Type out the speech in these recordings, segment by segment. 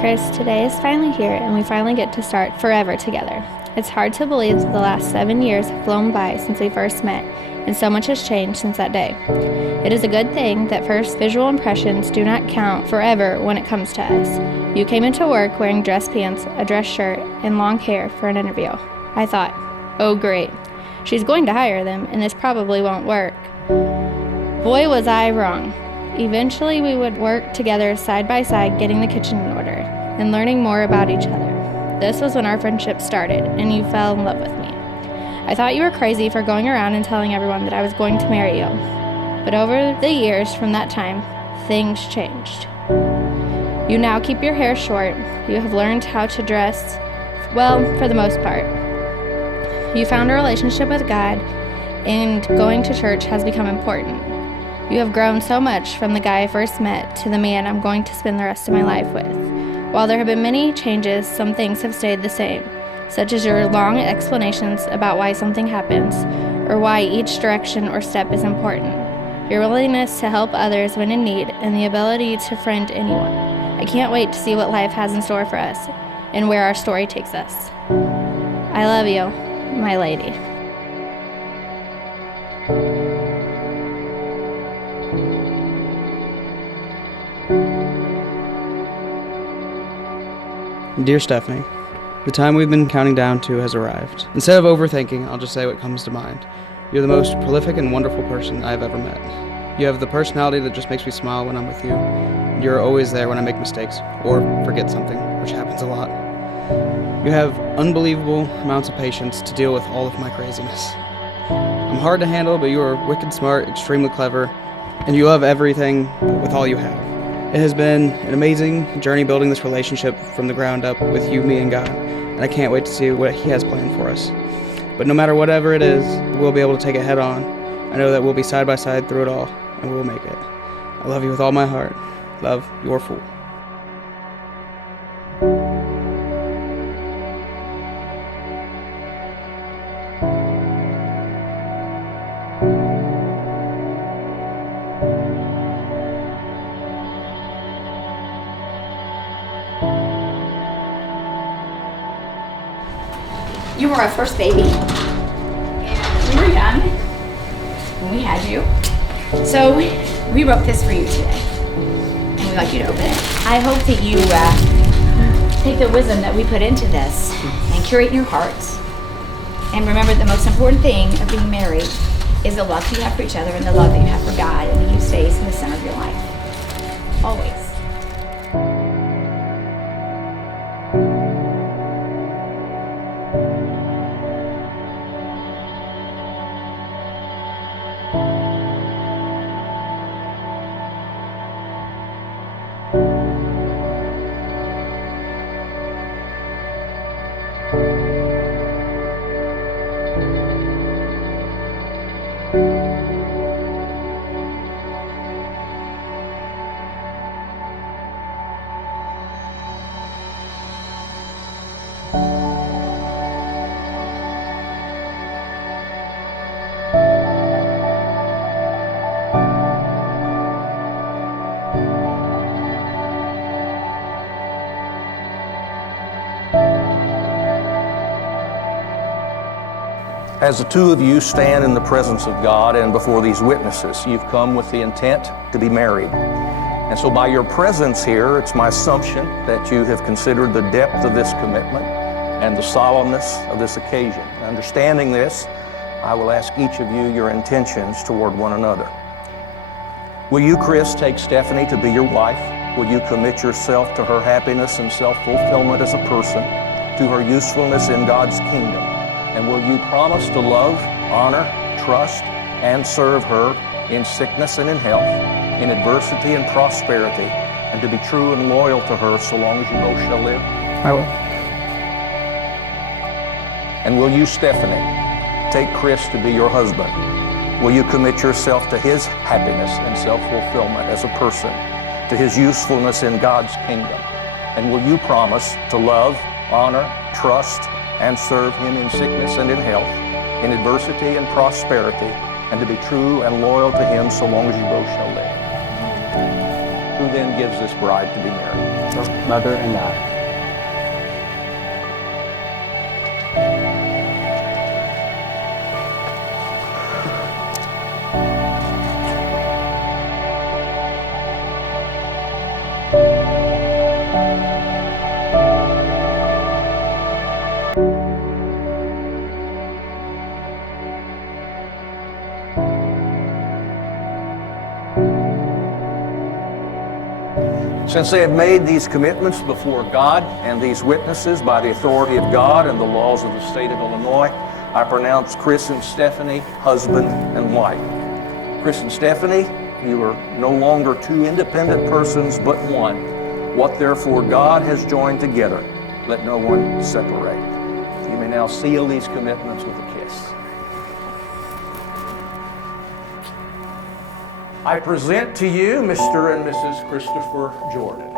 Chris, today is finally here and we finally get to start forever together. It's hard to believe that the last 7 years have flown by since we first met, and so much has changed since that day. It is a good thing that first visual impressions do not count forever when it comes to us. You came into work wearing dress pants, a dress shirt, and long hair for an interview. I thought, oh great, she's going to hire them and this probably won't work. Boy was I wrong. Eventually we would work together side by side getting the kitchen in order and learning more about each other. This was when our friendship started and you fell in love with me. I thought you were crazy for going around and telling everyone that I was going to marry you. But over the years from that time, things changed. You now keep your hair short. You have learned how to dress, well, for the most part. You found a relationship with God, and going to church has become important. You have grown so much from the guy I first met to the man I'm going to spend the rest of my life with. While there have been many changes, some things have stayed the same, such as your long explanations about why something happens, or why each direction or step is important, your willingness to help others when in need, and the ability to friend anyone. I can't wait to see what life has in store for us, and where our story takes us. I love you, my lady. Dear Stephanie, the time we've been counting down to has arrived. Instead of overthinking, I'll just say what comes to mind. You're the most prolific and wonderful person I've ever met. You have the personality that just makes me smile when I'm with you. You're always there when I make mistakes or forget something, which happens a lot. You have unbelievable amounts of patience to deal with all of my craziness. I'm hard to handle, but you are wicked smart, extremely clever, and you love everything with all you have. It has been an amazing journey building this relationship from the ground up with you, me, and God, and I can't wait to see what He has planned for us. But no matter whatever it is, we'll be able to take it head on. I know that we'll be side by side through it all, and we will make it. I love you with all my heart. Love, your fool. You were our first baby, and we were young when we had you. So we wrote this for you today, and we'd like you to open it. I hope that you take the wisdom that we put into this and curate your hearts. And remember, the most important thing of being married is the love you have for each other and the love that you have for God, and He stays in the center of your life, always. As the two of you stand in the presence of God and before these witnesses, you've come with the intent to be married. And so by your presence here, it's my assumption that you have considered the depth of this commitment and the solemnness of this occasion. Understanding this, I will ask each of you your intentions toward one another. Will you, Chris, take Stephanie to be your wife? Will you commit yourself to her happiness and self-fulfillment as a person, to her usefulness in God's kingdom? And will you promise to love, honor, trust, and serve her in sickness and in health, in adversity and prosperity, and to be true and loyal to her so long as you both shall live? I will. And will you, Stephanie, take Chris to be your husband? Will you commit yourself to his happiness and self-fulfillment as a person, to his usefulness in God's kingdom? And will you promise to love, honor, trust, and serve him in sickness and in health, in adversity and prosperity, and to be true and loyal to him so long as you both shall live? Who then gives this bride to be married? father, mother, and I. Since they have made these commitments before God and these witnesses by the authority of God and the laws of the state of Illinois, I pronounce Chris and Stephanie husband and wife. Chris and Stephanie, you are no longer two independent persons but one. What therefore God has joined together, let no one separate. You may now seal these commitments with a kiss. I present to you Mr. and Mrs. Christopher Jordan.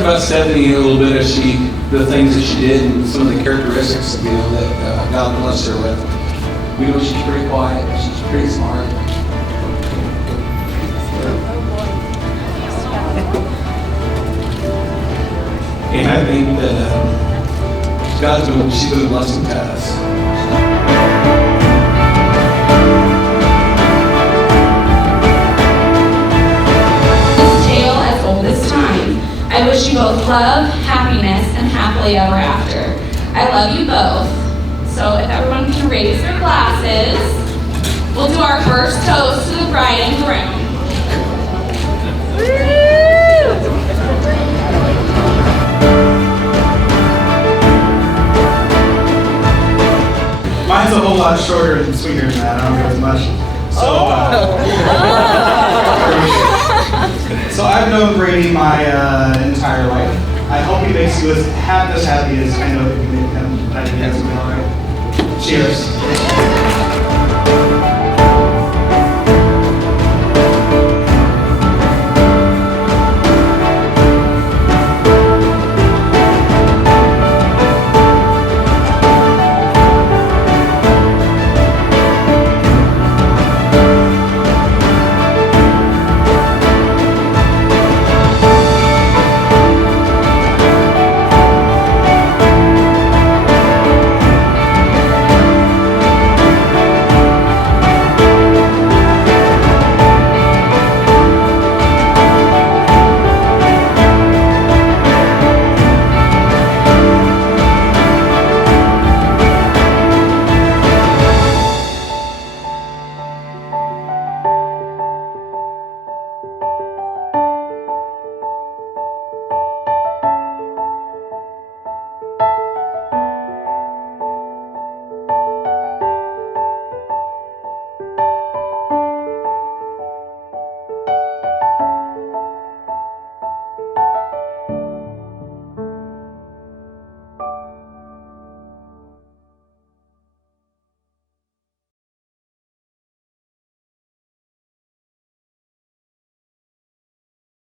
About Stephanie a little bit as the things that she did and some of the characteristics that God blessed her with. We know she's pretty quiet, she's pretty smart. And I think that she's been a blessing to us. I wish you both love, happiness, and happily ever after. I love you both. So if everyone can raise their glasses, we'll do our first toast to the bride and groom. Mine's a whole lot shorter and sweeter than that. I don't get as much. So I've known Brady my entire life. I hope he makes you as happy as I know that you make him. But I think that's going to be all right. Cheers.